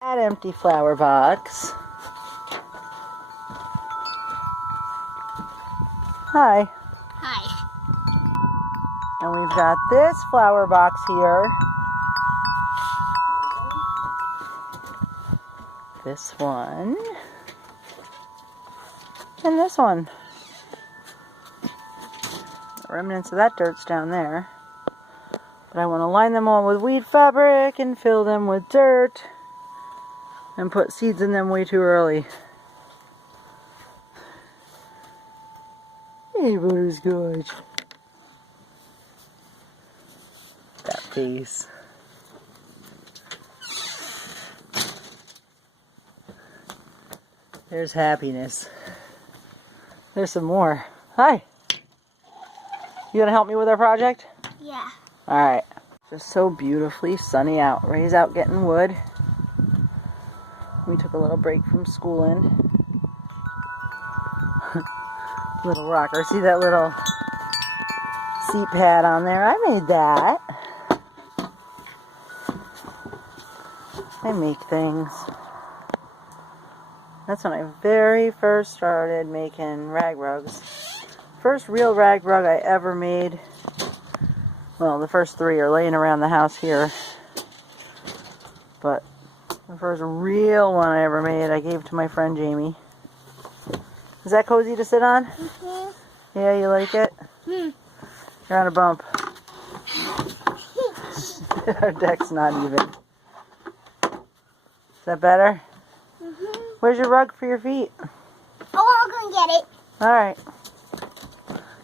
That empty flower box. Hi. Hi. And we've got this flower box here. This one. And this one. The remnants of that dirt's down there. But I want to line them all with weed fabric and fill them with dirt. And put seeds in them way too early. Hey, butterscotch. That face. There's happiness. There's some more. Hi. You gonna help me with our project? Yeah. Alright. Just so beautifully sunny out. Ray's out getting wood. We took a little break from schooling. Little rocker. See that little seat pad on there? I made that. I make things. That's when I very first started making rag rugs. First real rag rug I ever made. Well, the first three are laying around the house here. But the first real one I ever made, I gave to my friend Jamie. Is that cozy to sit on? Mm-hmm. Yeah, you like it? Mm. You're on a bump. Our deck's not even. Is that better? Mm-hmm. Where's your rug for your feet? Oh, I'll go get it. Alright.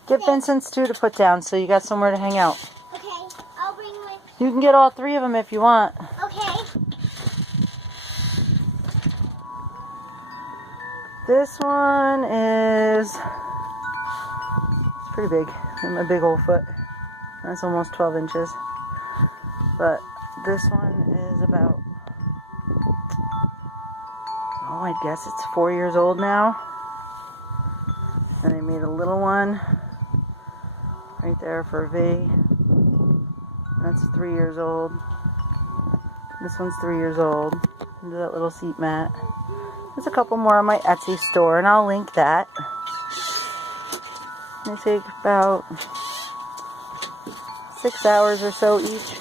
Get Vincent's too to put down so you got somewhere to hang out. Okay, I'll bring my... You can get all three of them if you want. Okay. This one is... It's pretty big. In my big old foot. That's almost 12 inches. But this one is about... Oh, I guess it's 4 years old now. And I made a little one right there for V. That's 3 years old. This one's 3 years old. And that little seat mat. There's a couple more on my Etsy store, and I'll link that. They take about 6 hours or so each.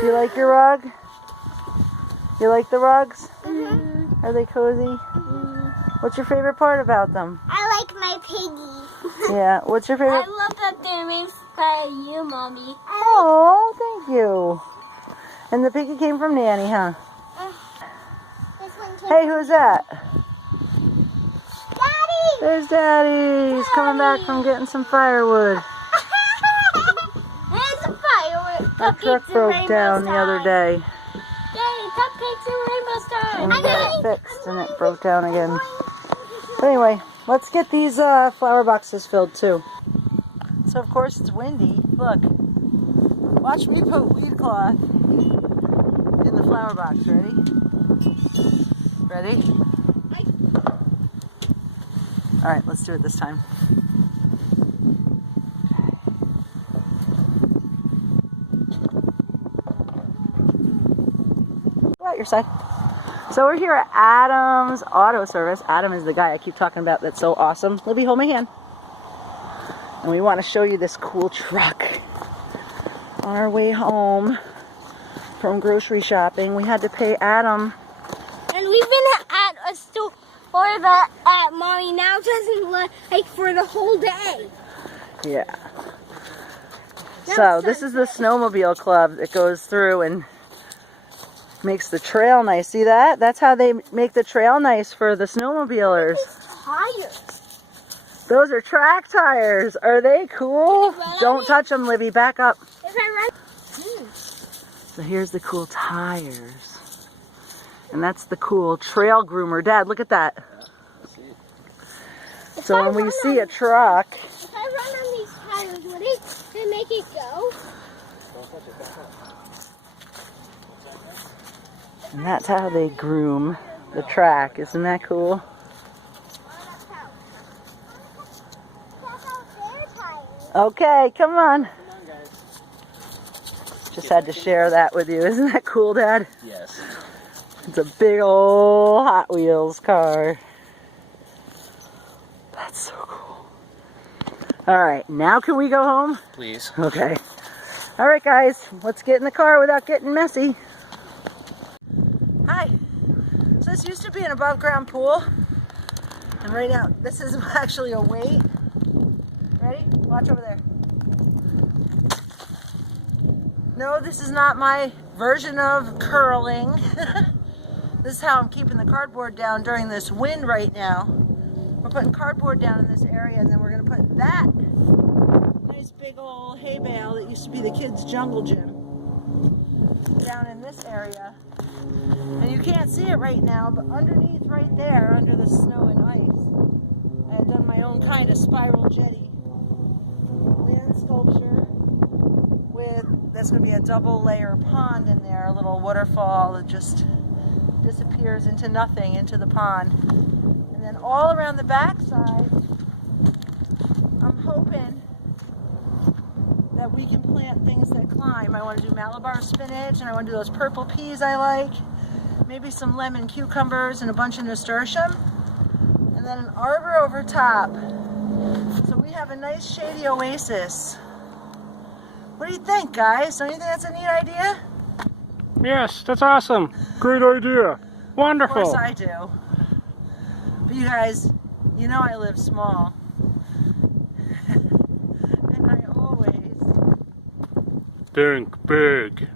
You like your rug? You like the rugs? Mm-hmm. Are they cozy? Mm-hmm. What's your favorite part about them? I like my piggy. Yeah, what's your favorite? I love that they're made by you, Mommy. Oh, thank you. And the piggy came from Nanny, huh? Hey, who's that? Daddy! There's Daddy. He's coming back from getting some firewood. There's a firework. Our truck broke down the other day. Daddy, cupcakes and rainbow stars. And we got it fixed and it broke down again. But anyway, let's get these flower boxes filled too. So of course it's windy. Look. Watch me put weed cloth in the flower box. Ready? Ready? Alright, let's do it this time. Go out your side. So we're here at Adam's Auto Service. Adam is the guy I keep talking about that's so awesome. Libby, hold my hand. And we want to show you this cool truck. On our way home from grocery shopping, we had to pay Adam. And we've been at a store that Mommy now doesn't like for the whole day. Yeah. So this is the snowmobile club that goes through and makes the trail nice. See that? That's how they make the trail nice for the snowmobilers. Tires. Those are track tires. Are they cool? Don't touch them, Libby. Back up. If I run... So here's the cool tires. And that's the cool trail groomer. Dad, look at that. So when we see a truck... If I run on these tires, would it make it go? And that's how they groom the track. Isn't that cool? Okay, come on. Just had to share that with you. Isn't that cool, Dad? Yes. It's a big old Hot Wheels car. That's so cool. Alright, now can we go home? Please. Okay. Alright guys, let's get in the car without getting messy. Hi. So this used to be an above ground pool. And right now, this is actually a weight. Ready? Watch over there. No, this is not my version of curling. This is how I'm keeping the cardboard down during this wind right now. We're putting cardboard down in this area, and then we're going to put that nice big old hay bale that used to be the kids' jungle gym down in this area. And you can't see it right now, but underneath right there, under the snow and ice, I had done my own kind of spiral jetty land sculpture with, there's going to be a double layer pond in there, a little waterfall that just disappears into nothing, into the pond. And then all around the backside, I'm hoping that we can plant things that climb. I want to do Malabar spinach, and I want to do those purple peas I like. Maybe some lemon cucumbers and a bunch of nasturtium. And then an arbor over top. So we have a nice shady oasis. What do you think, guys? Don't you think that's a neat idea? Yes, that's awesome. Great idea. Wonderful. Of course I do. But you guys, you know I live small. And I always Think big.